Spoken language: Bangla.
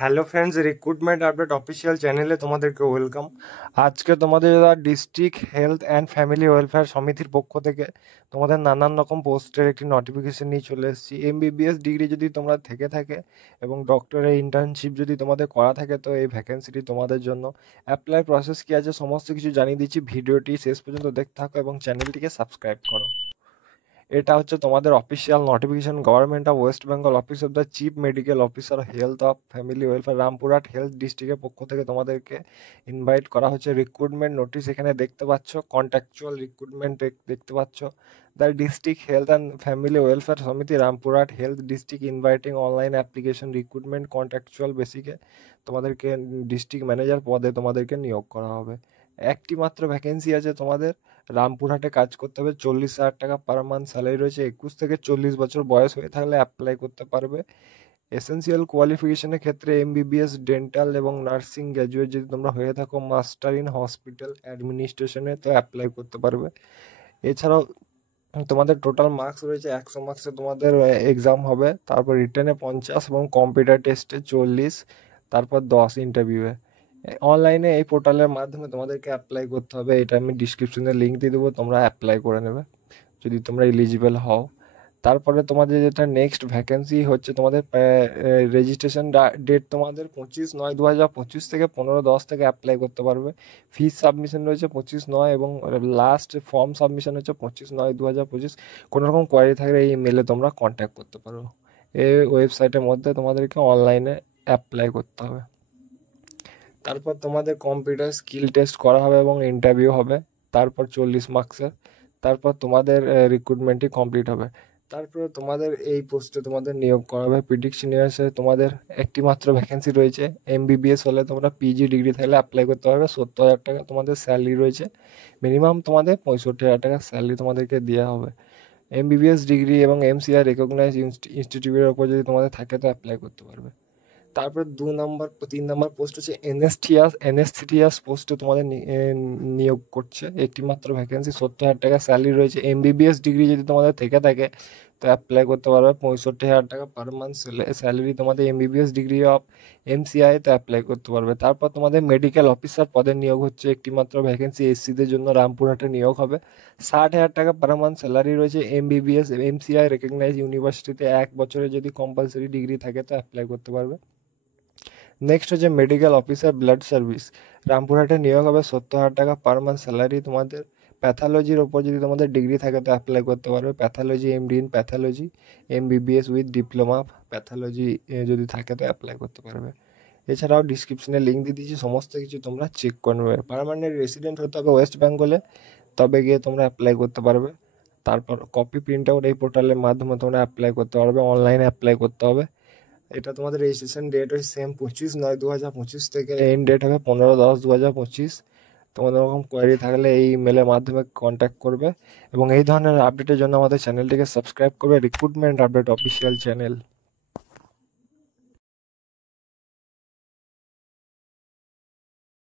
Hello friends, recruitment update official চ্যানেলে তোমাদেরকে ওয়েলকাম। আজকে তোমাদের district health and family welfare সমিতির পক্ষ থেকে তোমাদের নানান রকম পোস্টের একটি নোটিফিকেশন নিয়ে চলে এসেছি। এমবিবিএস ডিগ্রি যদি তোমরা থেকে থাকে এবং ডক্টরের ইন্টার্নশিপ যদি তোমাদের করা থাকে তো এই ভ্যাকেন্সিটি তোমাদের জন্য। অ্যাপ্লাই প্রসেস কী আছে সমস্ত কিছু জানিয়ে দিচ্ছি, ভিডিওটি শেষ পর্যন্ত দেখতে থাকো এবং চ্যানেলটিকে সাবস্ক্রাইব করো। এটা হচ্ছে তোমাদের official notification, government of West Bengal, office of the chief medical officer health of family welfare, Rampurhat health ডিস্ট্রিক্টের পক্ষ থেকে তোমাদেরকে ইনভাইট করা হচ্ছে। রিক্রুটমেন্ট নোটিশ এখানে দেখতে পাচ্ছ, কন্ট্যাকচুয়াল রিক্রুটমেন্ট দেখতে পাচ্ছ। The district health and family welfare Samiti Rampurhat health district inviting online application recruitment contractual বেসিকে তোমাদেরকে ডিস্ট্রিক্ট ম্যানেজার পদে তোমাদেরকে নিয়োগ করা হবে। একটি মাত্র ভ্যাকেন্সি আছে তোমাদের। রামপুরহাটে কাজ করতে হবে, 40,000 টাকা পার মান্থ স্যালারি রয়েছে। 21 থেকে 40 বছর বয়স হয়ে থাকলে অ্যাপ্লাই করতে পারবে। এসেন্সিয়াল কোয়ালিফিকেশনের ক্ষেত্রে এমবিবিএস ডেন্টাল এবং নার্সিং গ্র্যাজুয়েট যদি তোমরা হয়ে থাকো, মাস্টার ইন হসপিটাল অ্যাডমিনিস্ট্রেশনে তো অ্যাপ্লাই করতে পারবে। এছাড়াও তোমাদের টোটাল মার্কস রয়েছে 100 মার্কসে তোমাদের এক্সাম হবে, তারপর রিটেনে 50 এবং কম্পিউটার টেস্টে 40, তারপর 10 ইন্টারভিউয়ে। অনলাইনে এই পোর্টালের মাধ্যমে তোমাদেরকে অ্যাপ্লাই করতে হবে। এটা আমি ডিসক্রিপশনে লিঙ্ক দিয়ে দেবো, তোমরা অ্যাপ্লাই করে নেবে যদি তোমরা এলিজিবল হও। তারপরে তোমাদের যেটা নেক্সট ভ্যাকেন্সি হচ্ছে, তোমাদের রেজিস্ট্রেশন ডেট তোমাদের 25/9/2025 থেকে 15/10 থেকে অ্যাপ্লাই করতে পারবে। ফিস সাবমিশন রয়েছে 25/9 এবং লাস্ট ফর্ম সাবমিশন হচ্ছে 25/9/2025। কোনো রকম কোয়ারি থাকলে এই মেলে তোমরা কন্ট্যাক্ট করতে পারো। এই ওয়েবসাইটের মধ্যে তোমাদেরকে অনলাইনে অ্যাপ্লাই করতে হবে। তারপর তোমাদের কম্পিউটার স্কিল টেস্ট করা হবে এবং ইন্টারভিউ হবে, তারপর 40 মার্কসের। তারপর তোমাদের রিক্রুটমেন্টই কমপ্লিট হবে। তারপরে তোমাদের এই পোস্টে তোমাদের নিয়োগ করা হবে। প্রিডিকশন ইয়ার্সে তোমাদের একটি মাত্র ভ্যাকেন্সি রয়েছে। এমবিবিএস হলে তোমরা পিজি ডিগ্রি থাকলে অ্যাপ্লাই করতে পারবে। 70,000 টাকা তোমাদের স্যালারি রয়েছে। মিনিমাম তোমাদের 65,000 টাকা স্যালারি তোমাদেরকে দেওয়া হবে। এমবিবিএস ডিগ্রি এবং এমসিআই রেকগনাইজ ইনস্টিটিউটের ওপর যদি তোমাদের থাকে তো অ্যাপ্লাই করতে পারবে। তারপর 3 নম্বর পোস্ট হচ্ছে এনেস্থেটিয়াস পোস্টে তোমাদের নিয়োগ করছে। একটি মাত্র ভ্যাকেন্সি, 70,000 টাকা স্যালারি রয়েছে। এমবিবিএস ডিগ্রি যদি তোমাদের থেকে থাকে তো অ্যাপ্লাই করতে পারবে। 65,000 টাকা পার মান্থ স্যালারি তোমাদের এমবিবিএস ডিগ্রি অফ এমসিআই তো অ্যাপ্লাই করতে পারবে। তারপর তোমাদের মেডিকেল অফিসার পদে নিয়োগ হচ্ছে, একটি মাত্র ভ্যাকেন্সি এসসিদের জন্য রামপুরহাটে নিয়োগ হবে। 60,000 টাকা পার মান্থ স্যালারি রয়েছে। এমবিবিএস এমসিআই রেকগনাইজ ইউনিভার্সিটিতে 1 বছরের যদি কম্পালসারি ডিগ্রি থাকে তো অ্যাপ্লাই করতে পারবে। নেক্সট হচ্ছে মেডিকেল অফিসার ব্লাড সার্ভিস, রামপুরহাটে নিয়োগ হবে। 70,000 টাকা পার মান্থ স্যালারি তোমাদের। প্যাথোলজির ওপর যদি তোমাদের ডিগ্রি থাকে তো অ্যাপ্লাই করতে পারবে। Pathology, MD in pathology, MBBS with diploma pathology যদি থাকে তো অ্যাপ্লাই করতে পারবে। এছাড়াও ডিসক্রিপশনে লিঙ্ক দিয়ে দিয়েছি, সমস্ত কিছু তোমরা চেক করে নেবে। পার্মানেন্ট রেসিডেন্ট হতে হবে ওয়েস্ট বেঙ্গলে, তবে গিয়ে তোমরা অ্যাপ্লাই করতে পারবে। তারপর কপি প্রিন্ট আউট এই পোর্টালের মাধ্যমে তোমরা অ্যাপ্লাই করতে পারবে, অনলাইনে অ্যাপ্লাই করতে হবে। এটা তোমাদের রেজিস্ট্রেশন ডেট ওই সেম 25/9/2025 থেকে, এন্ড ডেট হবে 15/10/2025। তোমাদের রকম কোয়ারি থাকলে এই মেলের মাধ্যমে কন্ট্যাক্ট করবে এবং এই ধরনের আপডেটের জন্য আমাদের চ্যানেলটিকে সাবস্ক্রাইব করবে, রিক্রুটমেন্ট আপডেট অফিসিয়াল চ্যানেল।